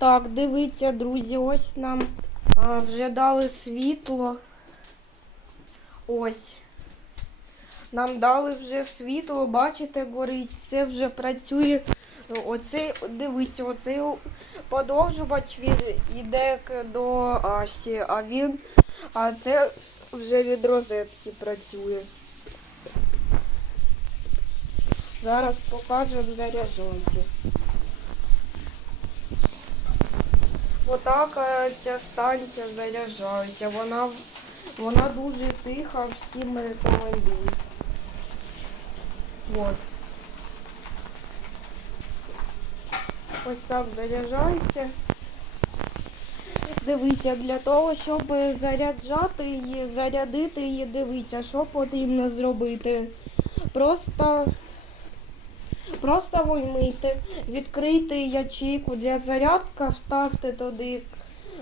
Так, дивіться, друзі, ось нам а, вже дали світло. Ось. Нам дали вже світло, бачите, горить, це вже працює. Оцей, дивіться, оцей подовжувач він йде до Асі, а він, а це вже від розетки працює. Зараз покажу, як заряджається. Отак е, ця станція заряджається. Вона, вона дуже тиха, всім рекомендую. Вот. Ось так заряджається. Дивіться, для того, щоб заряджати її, зарядити її, дивіться, що потрібно зробити. Просто, просто виймите, відкрийте ячейку для зарядки, вставте туди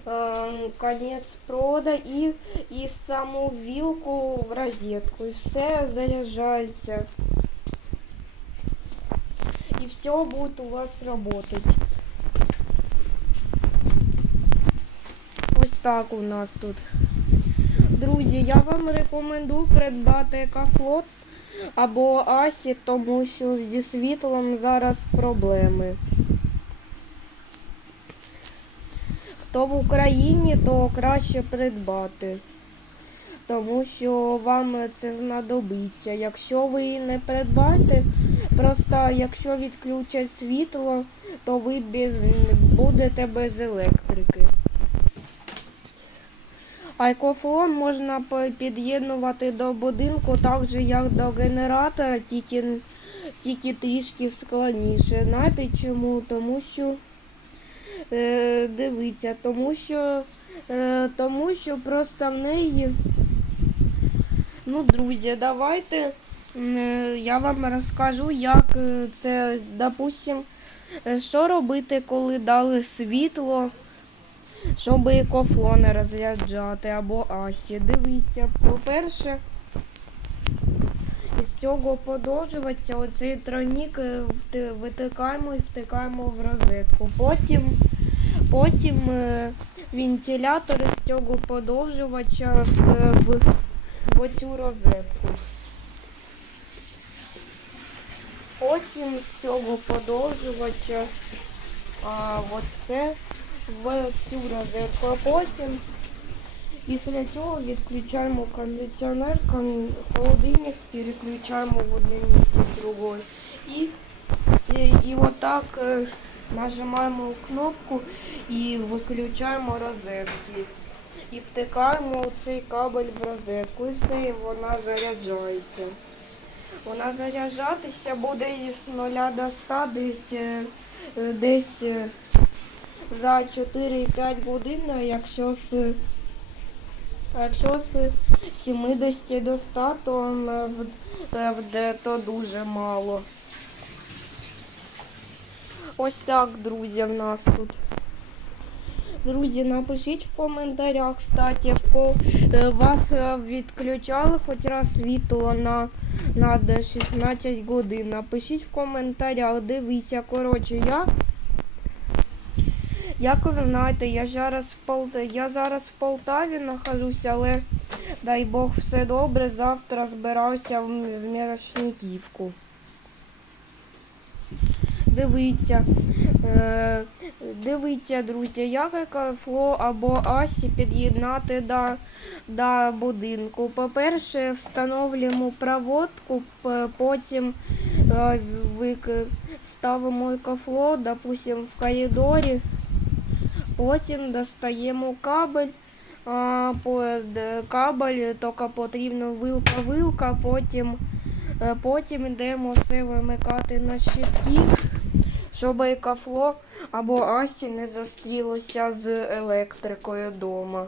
е, конець провода і, і саму вілку в розетку. І все заряджається. И все будет у вас работать. Ось так у нас тут. Друзі, я вам рекомендую придбати екофлот або Асі, тому що зі світлом зараз проблеми. Хто в Україні, то краще придбати. Тому що вам це знадобиться. Якщо ви не придбаєте, просто якщо відключать світло, то ви без, будете без електрики. Айкофон можна під'єднувати до будинку так же, як до генератора, тільки, тільки трішки складніше. Знаєте чому? Тому що е, дивіться, тому що, е, тому що просто в неї. Ну, друзі, давайте е, я вам розкажу, як е, це, допустим, е, що робити, коли дали світло, щоб екофло не розряджати або асі. Дивіться, по-перше, із цього подовжувача оцей тройник е, витикаємо і втикаємо в розетку. Потім, потім е, вентилятор із цього подовжувача в, в в оцю розетку. Потім з цього подовжувача а, оце в цю розетку. А потім після цього відключаємо кондиціонер, холодильник, переключаємо в один місці в другой. І, і, і отак е, нажимаємо кнопку і виключаємо розетки. І втикаємо цей кабель в розетку і все, і вона заряджається. Вона заряджатися буде із 0 до 100 десь, е, десь е, за 4-5 годин, якщо з, якщо з 70 до 100, то, е, то дуже мало. Ось так, друзі, в нас тут. Друзі, напишіть в коментарях, кстати, в ко... е, вас е, відключали хоч раз світло на, на 16 годин. Напишіть в коментарях, дивіться, коротше, я. Як ви знаєте, я зараз в Полтаві, я зараз в Полтаві нахожуся, але дай Бог все добре. Завтра збирався в, Мірошниківку. Дивіться. Е, Дивіться, друзі, як екофло або Асі під'єднати до, до будинку. По-перше, встановлюємо проводку, потім е, ставимо екофло, допустим, в коридорі, потім достаємо кабель. А, по, кабель, тільки потрібно вилка-вилка, потім, е, потім йдемо все вимикати на щитки щоб екофло або Асі не зустрілося з електрикою вдома.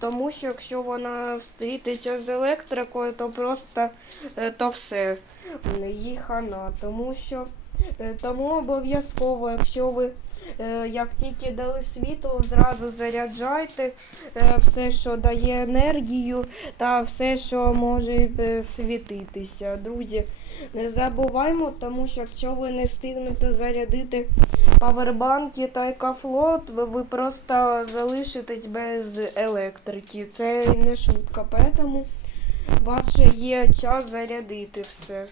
Тому що якщо вона зустрітиться з електрикою, то просто е, то все їй хана. Тому що Тому обов'язково, якщо ви е, як тільки дали світло, зразу заряджайте е, все, що дає енергію та все, що може е, світитися. Друзі, не забуваймо, тому що якщо ви не встигнете зарядити павербанки та екофлот, ви, просто залишитесь без електрики. Це не шутка, тому ще є час зарядити все.